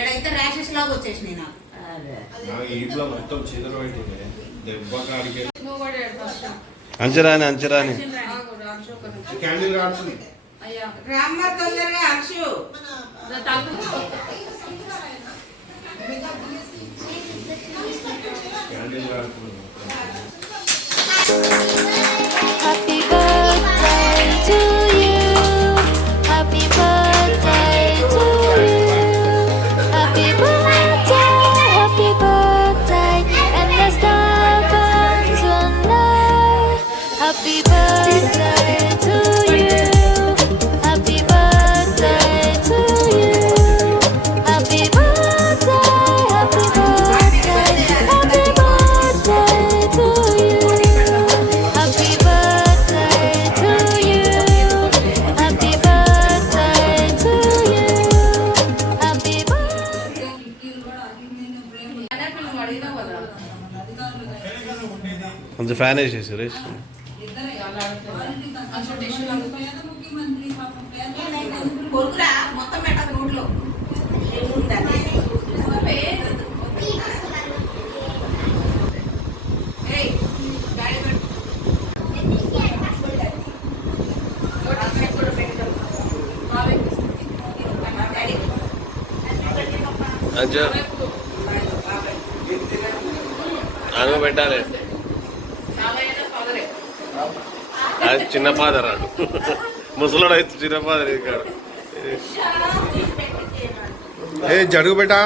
ఏడైతే rashes లాగా వచ్చేసినాయి నాకు. ఇంట్లో మొత్తం చీదలు పెట్టింది దెబ్బ కాడికి. అంచరాని అంచరాని క్యాండిల్ కాడుతుంది. రామ్మ తొందరగా అక్షు క్యాండిల్ కాడుతుంది. Happy birthday to you. Happy birthday to you. Happy birthday, happy birthday, and the star burns tonight. Happy birthday to you. Happy birthday to you. Happy birthday, happy birthday, happy birthday to you. Happy birthday to you. Happy birthday to you. Happy birthday. కొంచెం fan వేసేసి సురేష్. కొడుకురా మొత్తం పెట్టదు నోట్లో. అంగ పెట్టాలి. అది చిన్న father అడు ముసలోడు అయితే చిన్న ఫాదర్ ఇక్కడ. ఏ జడుగు బేటా.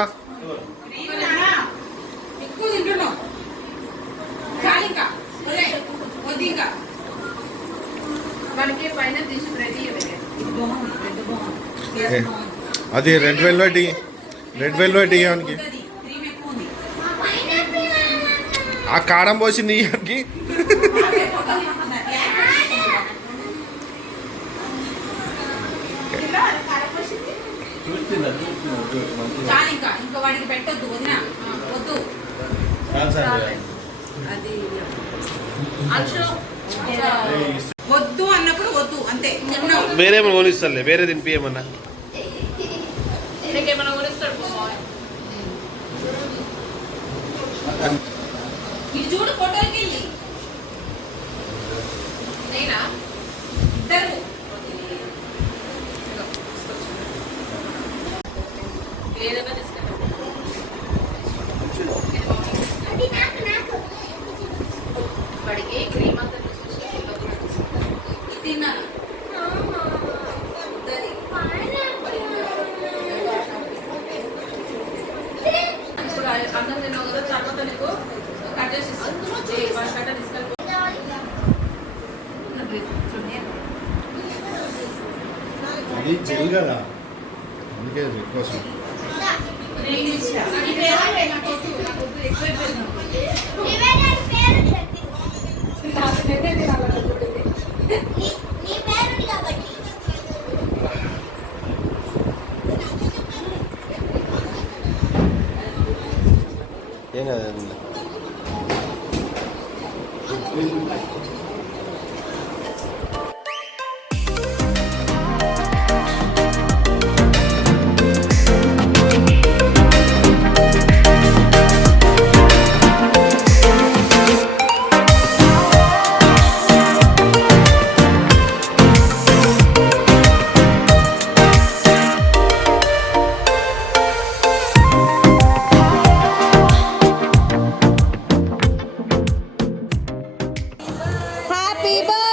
అది రెడ్ వెల్వెట్ ఇవ్వడానికి ఆ కారం పోసింది ఇవ్వడానికి. ఇంకా వాడికి పెట్టద్దు వదినా వద్దు. అది వద్దు అన్నప్పుడు వద్దు అంతే. వేరేమన్నా కొనిస్తానులే, వేరే తినిపియమన్నా. ఇది చూడు ఫోటోకి వెళ్ళి ఇద్దరు వాడికి క్రీమ్ అంతా తిన్నాను. అన్నం తిన్నావు కదా, తర్వాత నీకు కట్ చేసి కట్ట తీసుకెళ్ళి అది జెల్ కదా, అందుకే కోసం ఏం కాదు. Happy birthday.